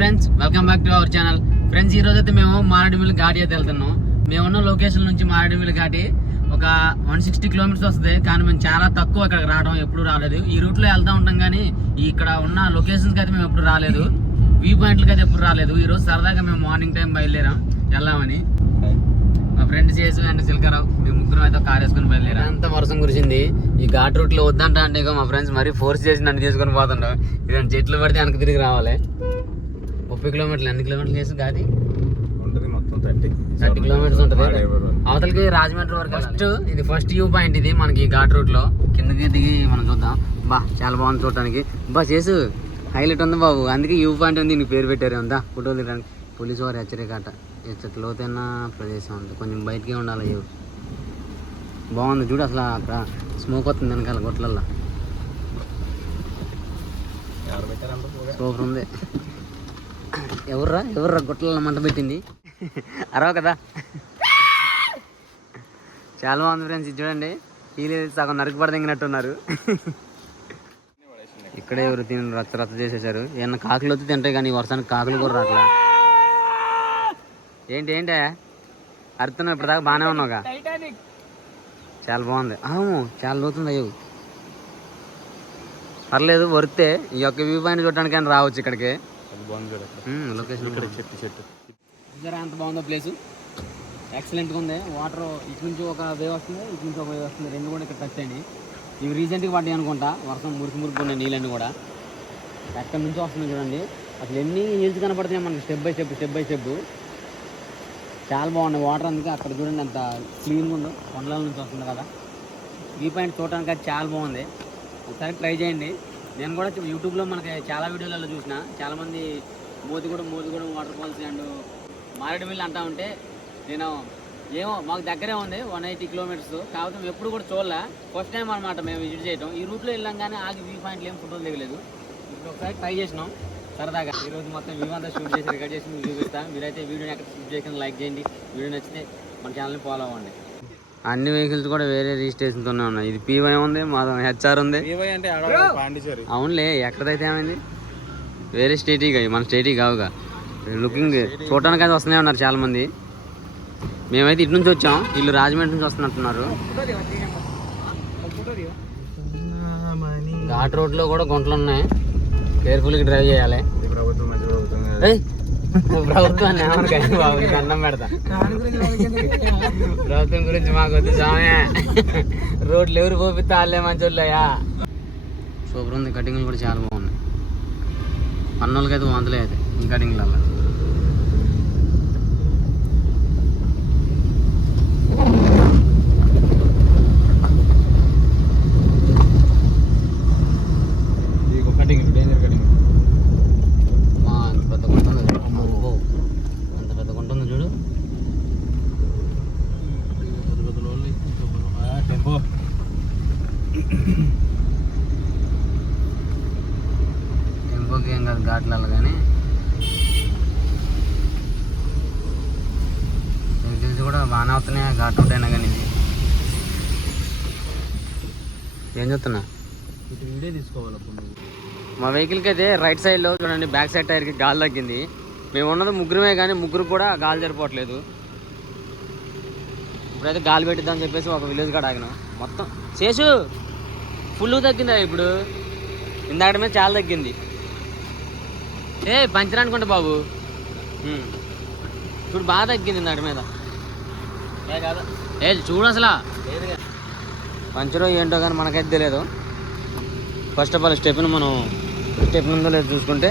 Friends welcome back to our channel friends ఈ రోజు అయితే మేము మారేడుమిల్లి ఘాటి అయితే వెళ్తున్నాం. మేమున్న లొకేషన్ నుంచి మారేడుమిల్లి ఘాటి ఒక వన్ సిక్స్టీ కిలోమీటర్స్ వస్తుంది. కానీ మేము చాలా తక్కువ ఇక్కడికి రావడం ఎప్పుడు రాలేదు. ఈ రూట్లో వెళ్తా ఉంటాం కానీ ఇక్కడ ఉన్న లొకేషన్స్కి అయితే మేము ఎప్పుడు రాలేదు. వ్యూ పాయింట్లకి అయితే ఎప్పుడు రాలేదు. ఈరోజు సరదాగా మేము మార్నింగ్ టైం బయలుదేరాం. వెళ్దామని. మా ఫ్రెండ్ చేసు అండ్ సిల్కరావు మేము ముగ్గురం అయితే కార్ వేసుకుని బయలుదేరా. అంత వర్షం కురిసింది. ఈ ఘాట్ రూట్లో వద్దంట అంటే ఇక మా ఫ్రెండ్స్ మరీ ఫోర్స్ చేసి నన్ను తీసుకొని పోతుండవు ఇదంటే చెట్లు పడితే వెనక్కి తిరిగి రావాలి. ముప్పై కిలోమీటర్లు ఎన్ని కిలోమీటర్లు చేసి ఘాటి? ఉంటుంది మొత్తం థర్టీ. థర్టీ కిలోమీటర్స్ ఉంటుంది అవతలకి రాజమండ్రి వరకు ఫస్ట్ ఇది ఫస్ట్ వ్యూ పాయింట్ ఇది మనకి ఘాట్ రూట్లో. కిందకి దిగి మనం చూద్దాం. బా చాలా బాగుంది చూడటానికి. బా చేసు. హైలైట్ ఉంది బాబు. అందుకే వ్యూ పాయింట్ ఉంది దీనికి పేరు పెట్టారు అంతా ఫోటోలు దిగడానికి పోలీసు వారి హెచ్చరికట. హెచ్చరిక లోతైన ప్రదేశం ఉంది. కొంచెం బయటికే ఉండాలి వ్యూ. బాగుంది. చూడు అసలు అక్కడ స్మోక్ వస్తుంది వెనకాల గొట్లల్లో. సూపర్ ఉంది. ఎవర్రా? ఎవర్రా? గుట్టలలో మంట పెట్టింది. అరవ కదా? చాలా బాగుంది ఫ్రెండ్స్ ఇది చూడండి. వీళ్ళు సగం నరికి పడదగినట్టున్నారు ఇక్కడే ఎవరు తిని రచ్చ రచ్చ చేసేసారు ఏమన్నా కాకులు వచ్చి తింటాయి కానీ ఈ వర్షానికి కాకులు కూడా రాట్లా. ఏంటి ఏంటి? అర్థం ఇప్పటిదాకా బాగానే ఉన్నావుగా? చాలా బాగుంది. అవును చాలా లోతుంది అయ్యో పర్లేదు వరితే ఈ యొక్క వ్యూ పాయింట్ చూడడానికి అని రావచ్చు ఇక్కడికి. బాగుంది లొకేషన్ ఇక్కడ చెట్టు చెట్టు. జరా ఎంత బాగుందో ప్లేస్ ఎక్సలెంట్గా ఉంది. వాటర్ ఇటు నుంచి ఒక వేవ్ వస్తుంది ఇటు నుంచి ఒక వేవ్ వస్తుంది. రెండు కూడా ఇక్కడ టచ్ అయ్యి ఇవి రీసెంట్గా పడ్డాయి అనుకుంటా. వర్షం మురికి మురికి ఉన్నాయి నీళ్ళన్నీ కూడా. ఎక్కడి నుంచి వస్తుంది చూడండి. అసలు ఎన్ని హిల్స్ కనపడుతున్నాయి మనకి step by step step by step చాలా బాగున్నాయి. వాటర్ అందుకే అక్కడ చూడండి ఎంత క్లీన్గా ఉందో. కొండల నుంచి వస్తుంది కదా. ఈ పాయింట్ చూడడానికి అది చాలా బాగుంది. ఒకసారి ట్రై చేయండి. నేను కూడా యూట్యూబ్లో మనకి చాలా వీడియోలలో చూసిన చాలామంది Motigudem Motigudem water falls and Maredumilli అంటా ఉంటే నేను ఏమో మాకు దగ్గరే ఉంది వన్ ఎయిటీ కిలోమీటర్స్ కాకపోతే మేము ఎప్పుడు కూడా చూడలే. ఫస్ట్ టైం అనమాట మేము విజిట్ చేయడం ఈ రూట్లో వెళ్ళాం కానీ ఆగి వ్యూ పాయింట్లు ఏం ఫోటోలు దిగలేదు. ఇప్పుడు ఒకసారి ట్రై చేసినాం. సరదాగా. ఈరోజు మొత్తం వ్యూ అంతా షూట్ చేసి రికార్డ్ చేసి మీకు చూపిస్తాను మీరైతే వీడియోని ఎక్కడ షూట్ చేసిన లైక్ చేయండి. వీడియో నచ్చితే మన ఛానల్ని ఫాలో అవ్వండి. అన్ని వెహికల్స్ కూడా వేరే రిజిస్ట్రేషన్తోనే ఉన్నాయి. ఇది పీవై ఉంది మాది హెచ్ఆర్ ఉంది. పాండిచేరి అవునులే ఎక్కడైతే ఏమైంది? వేరే స్టేటీ మన స్టేటీ కావుగా. లుకింగ్ చూడటానికి అయితే వస్తూనే ఉన్నారు చాలా మంది మేమైతే ఇటు నుంచి వచ్చాం వీళ్ళు రాజమండ్రి నుంచి వస్తున్నట్టున్నారు. ఘాట్ రోడ్లో కూడా గుంటలు ఉన్నాయి. కేర్ఫుల్గా డ్రైవ్ చేయాలి. ప్రభుత్వాన్ని ఏమనకండి బాబు నీకు అన్నం పెడతా. ప్రభుత్వం గురించి మాకు వద్దు స్వామి. రోడ్లు ఎవరు పోపిస్తే వాళ్ళే మంచోళ్ళయ్యా. సూపర్ ఉంది కటింగ్లు కూడా చాలా బాగున్నాయి. అన్నోళ్ళకి అయితే వందలే అయితే ఈ కటింగ్లలో ఈ కటింగ్ డేంజర్ కటింగ్ మా అంత పెద్ద గుంట ఉంది చూడు. అబ్బో, అంత పెద్ద గుంట ఉంది చూడు టెంపో టెంపోకి ఏం కాదు ఘాట్లలో కానీ వెహికల్స్ కూడా బాగానే వస్తున్నాయి ఘాట్ రూట్ అయినా కానీ ఇది ఏం చూస్తున్నా? ఇటు వీడియో తీసుకోవాలి. మా వెహికల్కి అయితే రైట్ సైడ్లో చూడండి బ్యాక్ సైడ్ టైర్కి గాలి తగ్గింది. మేము ఉన్నది ముగ్గురమే కానీ ముగ్గురు కూడా గాలి సరిపోవట్లేదు. ఇప్పుడైతే గాలి పెట్టిద్దామని చెప్పేసి ఒక విలేజ్ కాడ ఆగినాం. మొత్తం శేషు ఫుల్ తగ్గిందా ఇప్పుడు? ఇందాక మీద చాలా తగ్గింది. ఏ పంచర్ అనుకుంటా బాబు. ఇప్పుడు బాగా తగ్గింది ఇందాక మీద. ఏ కాదు. ఏ చూడు అసలు. పంచరో ఏంటో కానీ మనకైతే తెలియదు ఫస్ట్ ఆఫ్ ఆల్ స్టెప్ని మనం స్టెప్ ఉందో లేదో చూసుకుంటే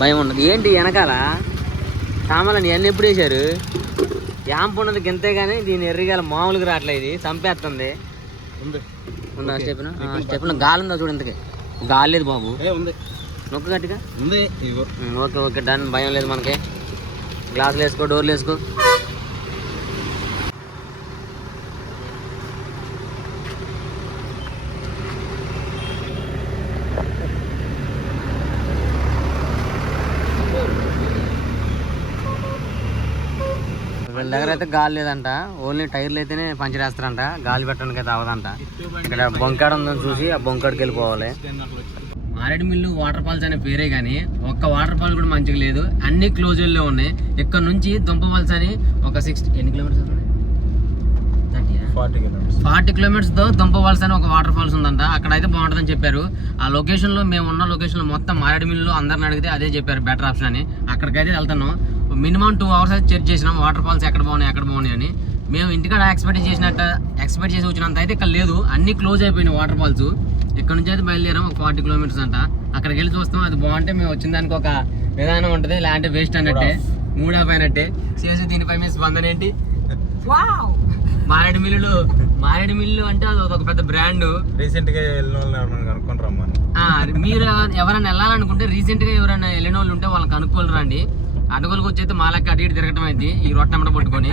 భయం ఉండదు. ఏంటి వెనకాల? సామాన్లు ఇవన్నీ ఎప్పుడు వేశారు? యాంప్ ఉన్నది గింతే కానీ దీని ఎర్రిగాల మామూలుగా రావట్లే ఇది చంపేస్తుంది. ఉంది. ఉందా స్టెప్ను స్టెప్ను గాలి ఉందా చూడు ఇంతకి. గాలి లేదు బాబు. నొక్కు గట్టిగా. ఉంది. Okay okay done. భయం లేదు మనకి. గ్లాసులు వేసుకో డోర్లు వేసుకో. వీళ్ళ దగ్గర అయితే గాలి లేదంట. ఓన్లీ టైర్లు అయితేనే పంచర్ వేస్తారంట గాలి పెట్టడానికి అయితే అవదంట ఇక్కడ బొంకాడ ఉందని చూసి ఆ బొంకాడికి వెళ్ళిపోవాలి. మారేడు మిల్లు వాటర్ ఫాల్స్ అనే పేరే కానీ ఒక్క వాటర్ ఫాల్ కూడా మంచిగా లేదు. అన్ని క్లోజుల్లో ఉన్నాయి. ఇక్కడ నుంచి దుంప ఫాల్స్ అని ఒక సిక్స్టీ ఎన్ని కిలోమీటర్స్ ఫార్టీ కిలోమీటర్స్. తో దుంప ఫాల్స్ అని ఒక వాటర్ ఫాల్స్ ఉందంట. అక్కడ అయితే బాగుంటుందని చెప్పారు. ఆ లొకేషన్లో మేము ఉన్న లొకేషన్లో మొత్తం మారేడుమిల్లు అందరిని అడిగితే అదే చెప్పారు. బెటర్ ఆప్షన్ అని. అక్కడికైతే వెళ్తాను మినిమం టూ అవర్స్ అయితే చెక్ చేసినాం. వాటర్ ఫాల్స్ ఎక్కడ బాగున్నాయి ఎక్కడ బాగున్నాయి అని. మేము ఇంటికాడ ఎక్స్పెక్ట్ చేసినట్టు ఎక్స్పెక్ట్ చేసి వచ్చినంత అయితే ఇక్కడ లేదు. అన్ని క్లోజ్ అయిపోయినాయి వాటర్ ఫాల్స్. ఇక్కడ నుంచి అయితే బయలుదేరాం ఒక ఫార్టీ కిలోమీటర్స్ అంట. అక్కడికి వెళ్ళి చూస్తాం అది బాగుంటే మేము వచ్చిన దానికి ఒక విధానం ఉంటుంది. లేదంటే వేస్ట్ అన్నట్టే. మూడా పోయినట్టే చేసి దీనిపై మీ స్పందన ఏంటి? మారేడు మిల్లులు. మారేడు మిల్లు అంటే అది ఒక పెద్ద బ్రాండ్ రీసెంట్గా వెళ్ళిన మీరు ఎవరైనా వెళ్ళాలనుకుంటే రీసెంట్గా ఎవరైనా వెళ్ళిన వాళ్ళు ఉంటే వాళ్ళకి అనుకోలు రండి అటుకోలకు వచ్చి అయితే మాలకి అటు ఇటు తిరగటం అయింది ఈ రొట్టెమ్మట పట్టుకొని.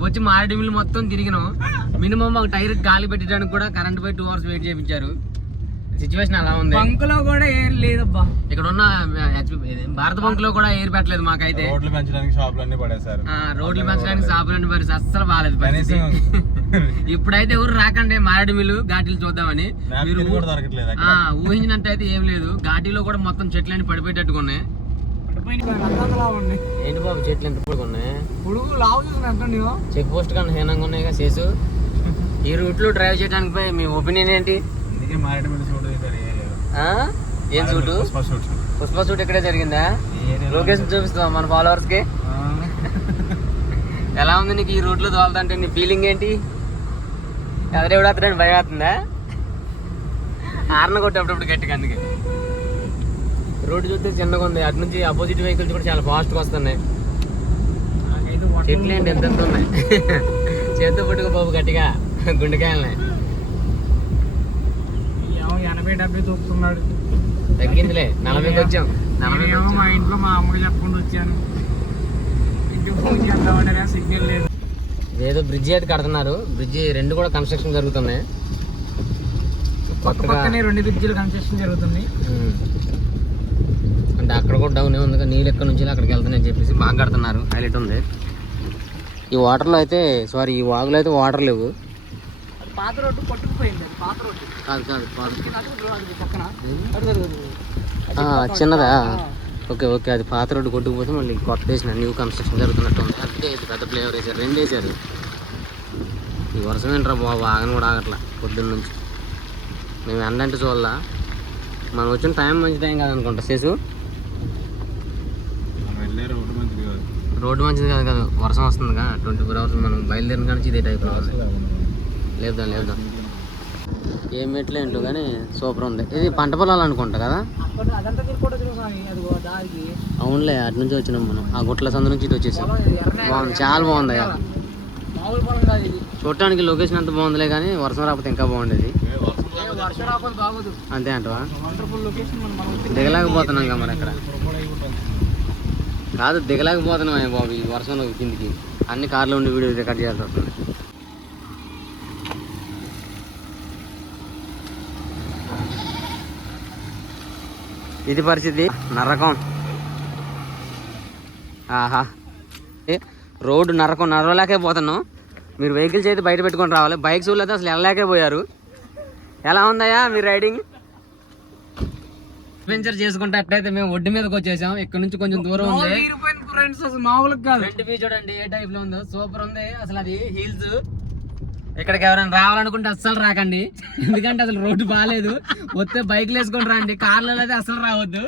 వచ్చి మారేడు మిల్లు మొత్తం తిరిగినాం. మినిమం ఒక టైర్ గాలి పెట్టడానికి కూడా కరెంట్ పోయి టూ అవర్స్ వెయిట్ చేయించారు సిచ్యువేషన్ అలా ఉంది. బంకులో కూడా ఏం లేదబ్బా. ఇక్కడ ఉన్న భారత బంక్లో కూడా ఎయిర్ పెట్టలేదు మాకైతే. రోడ్లు పెంచడానికి షాపులు అన్ని పడేశారు. ఆ, రోడ్లు పెంచడానికి షాపులంటే పరిస్థితి అస్సలు బాగాలేదు పరిస్థితి. ఇప్పుడైతే ఎవరు రాకండి మారేడు మిల్లు ఘాటీలు చూద్దామని. మీరు ఊహించినట్టు అయితే ఏం లేదు. ఘాటీలో కూడా మొత్తం చెట్లన్నీ పడిపోయేటట్టుగా ఉన్నాయి. ఏంటి బాబు చెట్లు ఎంత పొడుగు లావు చూసిన ఎంత నీవు. చెక్ పోస్ట్ కన్నా హీనంగా ఉన్నాయి కదా చేసు. ఈ రూట్లో డ్రైవ్ చేయడానికి పై మీ ఒపీనియన్ ఏంటి? ఏ లేదు. ఆ? ఏం సూటు? పుష్ప సూట్. ఇక్కడే జరిగిందా? లొకేషన్ చూపిస్తావా మన ఫాలోవర్స్కి? ఎలా ఉంది నీకు ఈ రూట్లో తోలుతుంటే నీ ఫీలింగ్ ఏంటి? ఎవరెవడు అతడని భయం అవుతుందా ఆర్న కొట్టేటప్పుడు గట్టిగా అందుకే. రోడ్డు చూస్తే చిన్నగా ఉంది. అటు నుంచి అపోజిట్ వెహికల్స్ కూడా చాలా ఫాస్ట్గా వస్తున్నాయి. చెట్లు ఏంటి ఎంత ఉన్నాయి? చేత్తో పట్టుకో బాబు గట్టిగా. గుండెకాయలని. ఎనభై డెబ్బై తొక్కుతున్నాడు. తగ్గిందిలే. నలభైకి వచ్చాం. నేనేమో మా. ఇంట్లో మా అమ్మకి చెప్పకుండా వచ్చాను. ఇంటికి ఫోన్ చేద్దామంటే సిగ్నల్ లేదు. ఏదో బ్రిడ్జి అయితే కడుతున్నారు. బ్రిడ్జి రెండు కూడా కన్స్ట్రక్షన్ జరుగుతున్నాయి. కొత్తగా రెండు బ్రిడ్జిలు కన్స్ట్రక్షన్ జరుగుతుంది అక్కడ కూడా డౌన్ ఉంది. నీళ్ళు ఎక్కడి నుంచి అక్కడికి వెళ్తున్నాయని చెప్పేసి బాగా కడుతున్నారు హైలైట్ ఉంది. ఈ వాటర్లో అయితే సారీ ఈ వాగులో అయితే వాటర్ లేవు. అది పాత రోడ్డు కొట్టుకుపోయింది. అది పాత రోడ్డు. కాదు కాదు అది పక్కన. అది. చిన్నదా. ఓకే ఓకే అది పాత రోడ్డు కొట్టుకుపోతే మళ్ళీ కొత్త వేసిన న్యూ కన్స్ట్రక్షన్ జరుగుతున్నట్టు ఉంది. ఇది పెద్ద ఫ్లేవర్ వేసారు రెండు వేసారు ఈ వర్షం ఏంట్రా బాబు ఆగని కూడా ఆగట్లా పొద్దున్న నుంచి. మేము ఎండంటే చూడాలా. మనం వచ్చిన టైం మంచి టైం కాదనుకుంటా. శేషు మనం వెళ్ళే రోడ్డు మంచిది కాదు రోడ్డు మంచిది కాదు కదా వర్షం వస్తుందిగా. ట్వంటీ ఫోర్ అవర్స్ మనం బయలుదేరిన కానీ ఇదే టైప్ లేపుదాం లేపుదాం. ఏం మెట్లు ఏంటో కానీ సూపర్ ఉంది. ఇది పంట పొలాలు అనుకుంటా కదా? అవునులే అటు నుంచి వచ్చినాం మనం. ఆ గుట్ల సందు నుంచి ఇటు వచ్చేసాం. బాగుంది చాలా బాగుంది అయ్యా. కాదు చూడటానికి లొకేషన్ అంత బాగుందిలే కానీ వర్షం రాకపోతే ఇంకా బాగుండేది. ఏ వర్షం రాకపోతే బాగోదు. అంతే అంటవా? వండర్ఫుల్ లొకేషన్ మనం మనం వచ్చింది దిగలేకపోతున్నాం ఇంకా మరి అక్కడ. కాదు దిగలేకపోతున్నాం బాబు ఈ వర్షంలో కిందికి. అన్ని కార్లు ఉండి వీడియో రికార్డ్ చేయాల్సి వస్తుంది. ఇది పరిస్థితి నరకం. ఆహా. ఏ రోడ్డు నరకం నరవలేకే పోతున్నాం. మీరు వెహికల్స్ అయితే బయట పెట్టుకొని రావాలి. బైక్స్ అయితే అసలు వెళ్ళలేకే పోయారు. ఎలా ఉందయ్యా మీ రైడింగ్? అడ్వెంచర్ చేసుకుంటే అట్లయితే మేము ఒడ్డు మీదకి వచ్చేసాం. ఇక్కడ నుంచి కొంచెం దూరం ఉంది తీరిపోయిన ఫ్రెండ్స్ మామూలుగా కాదు. ఫ్రంట్ వ్యూ చూడండి ఏ టైప్లో ఉందో. సూపర్ ఉంది. అసలు అది హీల్స్ ఇక్కడికి ఎవరైనా రావాలనుకుంటే అస్సలు రాకండి. ఎందుకంటే అసలు రోడ్డు బాగాలేదు వస్తే బైక్లు వేసుకొని రండి. కార్లలో అయితే అసలు రావద్దు?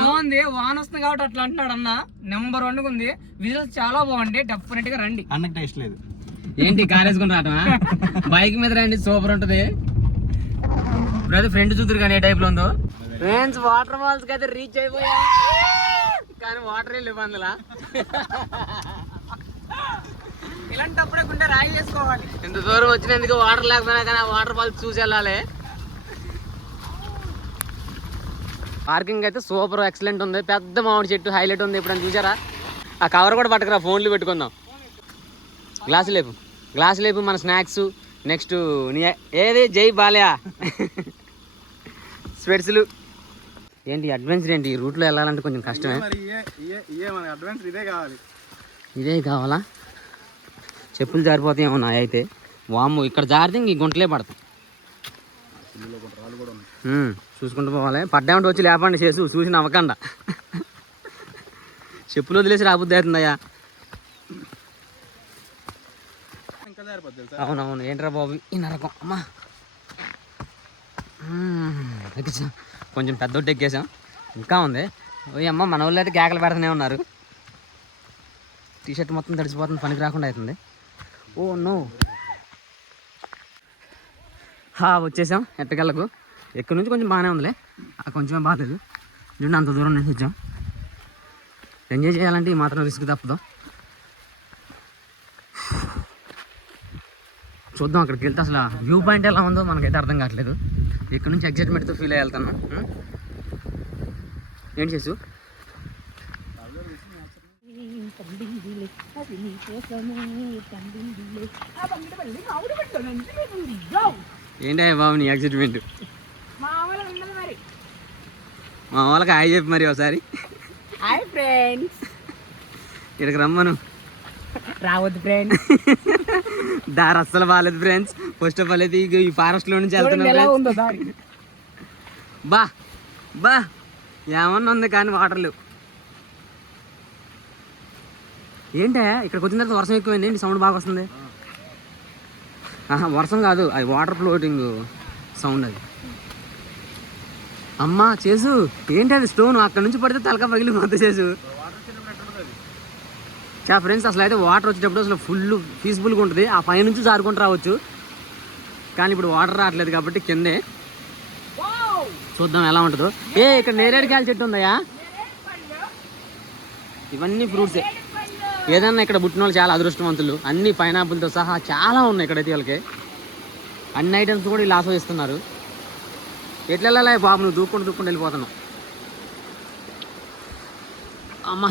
బాగుంది. వాన వస్తుంది కాబట్టి అట్లా అంటున్నాడు అన్న. నెంబర్ వన్ ఉంది. విజువల్స్ చాలా బాగుంది డెఫినెట్గా రండి. అన్నకి టేస్ట్ లేదు. ఏంటి కార్ వేసుకొని రావటమా? బైక్ మీద రండి. సూపర్ ఉంటది. ఇప్పుడు ఫ్రంట్ చూద్దరు కానీ ఏ టైప్లో ఉందో? ఫ్రెండ్స్ వాటర్ ఫాల్స్కి అయితే రీచ్ అయిపోయా. కానీ వాటర్ లేవు అందులో. ఇలాంటప్పుడే గుండె రాయి చేసుకోవాలి. ఇంత దూరం వచ్చినందుకు వాటర్ లేకపోయినా కానీ ఆ వాటర్ ఫాల్స్ చూసి వెళ్ళాలి. పార్కింగ్ అయితే సూపర్ ఎక్సలెంట్ ఉంది. పెద్ద మామిడి చెట్టు హైలైట్ ఉంది. ఇప్పుడు చూసారా? ఆ కవర్ కూడా పట్టుకురా ఫోన్లు పెట్టుకుందాం. గ్లాసు లేపు. గ్లాసు లేపు మన స్నాక్స్ నెక్స్ట్ నీ ఏది? జై బాలయా స్వెట్స్లు ఏంటి అడ్వెంచర్ ఏంటి? ఈ రూట్లో వెళ్ళాలంటే కొంచెం కష్టమే. అడ్వాన్స్ ఇదే కావాలి. ఇదే కావాలా? చెప్పులు జారిపోతాయేమో నా అయితే వాము ఇక్కడ జారితే ఇంక ఈ గుంటలే పడతాయి. చూసుకుంటూ పోవాలి. పడ్డామంటే వచ్చి లేపండి చేసు. చూసి నవ్వకండా. చెప్పులు వదిలేసి రాబుద్ది అవుతుందయ్యా. అవునవును ఏంట్రా బాబు? ఈ నరకం. అమ్మా. మ్మ్, ఎక్కించాం. కొంచెం పెద్ద ఒడ్డు ఎక్కేసాం. ఇంకా ఉంది. ఓయ్ అమ్మ మన వాళ్ళు అయితే కేకలు పెడుతూనే ఉన్నారు. టీషర్ట్ మొత్తం తడిచిపోతుంది పనికి రాకుండా అవుతుంది. Oh no. హా వచ్చేసాం ఎట్టకెళ్ళకు ఎక్కడి నుంచి కొంచెం బాగానే ఉందిలే. కొంచెమే కొంచెం బాగాలేదు. చూడండి అంత దూరం నుంచి వచ్చాం. ఎంజాయ్ చేయాలంటే ఈ మాత్రం రిస్క్ తప్పదు. చూద్దాం అక్కడికి వెళ్తే అసలు వ్యూ పాయింట్ ఎలా ఉందో మనకైతే అర్థం కావట్లేదు. ఇక్కడ నుంచి ఎగ్జైట్మెంట్తో ఫీల్ అయ్యి వెళ్తాను? ఏంటి చేసు? ఏంటి బాబు నీ ఎగ్జైట్మెంట్ మా వాళ్ళకి హాయ్ చెప్పి మరి ఒకసారి. హాయ్ ఫ్రెండ్స్ ఇక్కడికి రమ్మను. రావద్దు ఫ్రెండ్స్ దారి అస్సలు బాగాలేదు ఫ్రెండ్స్ ఫస్ట్ ఆఫ్ ఆల్ అయితే ఇగో ఈ ఫారెస్ట్లో నుంచి వెళ్తున్నాం ఎలా friends. ఉందో దారి. బా బా. ఏమన్నా ఉంది కానీ వాటర్ లేవు ఏంటే? ఇక్కడికి వచ్చిన తర్వాత వర్షం ఎక్కువైంది. ఏంటి సౌండ్ బాగా వస్తుంది? ఆహా, వర్షం కాదు. అది వాటర్ ఫ్లోటింగ్ సౌండ్ అది. అమ్మా చేసు. ఏంటి అది? స్టోన్ అక్కడ నుంచి పడితే తలక పగిలి మొత్తం చేసు. చా ఫ్రెండ్స్ అసలు అయితే వాటర్ వచ్చేటప్పుడు అసలు ఫుల్ పీస్ఫుల్గా ఉంటుంది. ఆ పై నుంచి జారుకుంటూ రావచ్చు. కానీ ఇప్పుడు వాటర్ రావట్లేదు కాబట్టి కిందే. చూద్దాం ఎలా ఉంటుందో. ఏ ఇక్కడ నేరేడుకాయల చెట్టు ఉందయ్యా? ఇవన్నీ ఫ్రూట్సే ఏదన్నా ఇక్కడ పుట్టిన వాళ్ళు చాలా అదృష్టవంతులు. అన్ని పైనాపిల్తో సహా చాలా ఉన్నాయి ఇక్కడైతే వాళ్ళకి. అన్ని ఐటమ్స్ కూడా ఇలా ఆస్వాదిస్తున్నారు ఎట్లా బాబు నువ్వు దూక్కుంటూ దూక్కుంటూ వెళ్ళిపోతున్నావు. అమ్మా.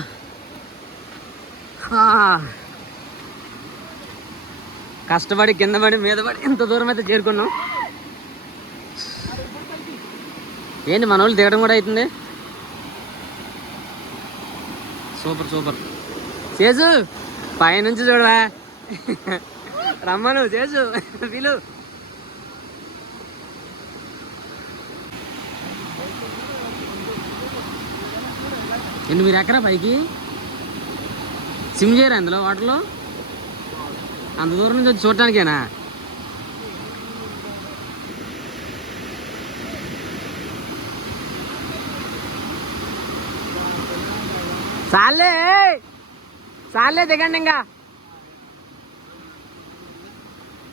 కష్టపడి కింద పడి మీద పడి ఇంత దూరం అయితే చేరుకున్నాం. ఏంటి మన వాళ్ళు దిగడం కూడా అవుతుంది? Super super. చేసు పైనుంచి చూడవా? రమ్మను చేసు వీలు ఎన్ని మీరు ఎక్కరా పైకి? స్విమ్ చేయరా అందులో వాటర్లో అంత దూరం నుంచి వచ్చి చూడటానికేనా? సాలే సాలే దిగండి ఇంకా.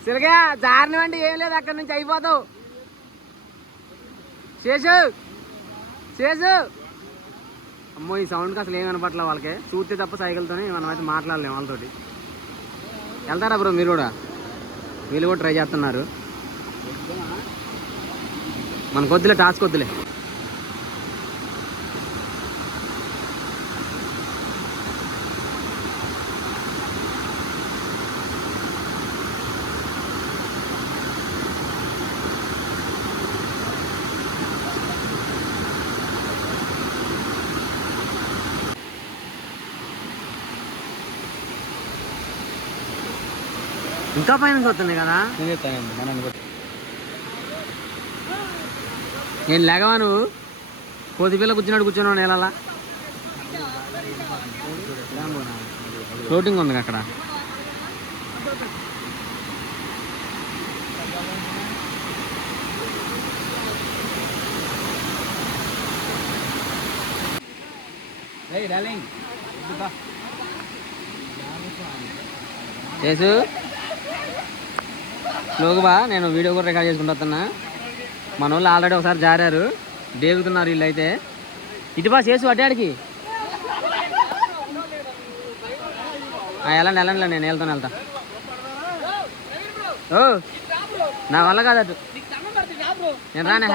సిరగా జారినవండి ఏం లేదు అక్కడి నుంచి అయిపోతావు. చేసు చేసు అమ్మో ఈ సౌండ్కి అసలు ఏం కనపట్లే వాళ్ళకి? చూస్తే తప్ప సైకిల్తోనే మనం అయితే మాట్లాడలేము వాళ్ళతోటి. వెళ్తారా బ్రో మీరు కూడా? వీళ్ళు కూడా ట్రై చేస్తున్నారు. మనకొద్దులే టాస్క్ వద్దులే ఇంకా పైన వస్తుంది కదా? నేను లేగవా నువ్వు? కోతి పిల్ల కూర్చున్నాడు కూర్చున్నావు నేలలా. ఫ్లోటింగ్ ఉంది అక్కడ. చేసు స్లోగా నేను వీడియో కూడా రికార్డ్ చేసుకుంటున్నా మన వాళ్ళు ఆల్రెడీ ఒకసారి జారారు. దేగుతున్నారు వీళ్ళు అయితే ఇటు చేసు అడ్డాడికి వెళ్ళండి వెళ్ళండి నేను వెళ్తాను వెళ్తా. ఓ నా వల్ల కాదు నేను రానే.